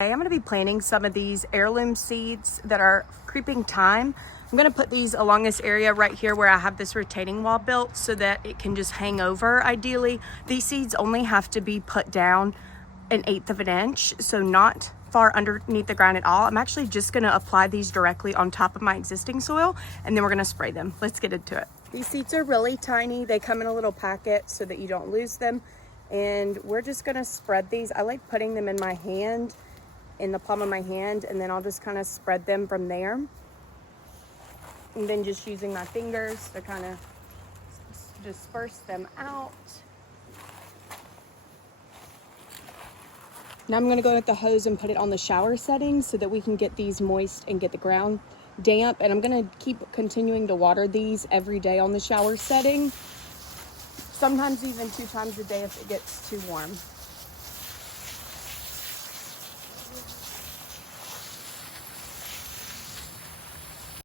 I'm going to be planting some of these heirloom seeds that are creeping thyme. I'm going to put these along this area right here where I have this retaining wall built so that it can just hang over ideally. These seeds only have to be put down 1/8 of an inch, so not far underneath the ground at all. I'm actually just going to apply these directly on top of my existing soil, and then we're going to spray them. Let's get into it. These seeds are really tiny. They come in a little packet so that you don't lose them. And we're just going to spread these. I like putting them in my hand, in the palm of my hand, and then I'll just kind of spread them from there. And then just using my fingers to kind of disperse them out. Now I'm going to go with the hose and put it on the shower setting so that we can get these moist and get the ground damp. And I'm going to keep continuing to water these every day on the shower setting. Sometimes even 2 times a day if it gets too warm.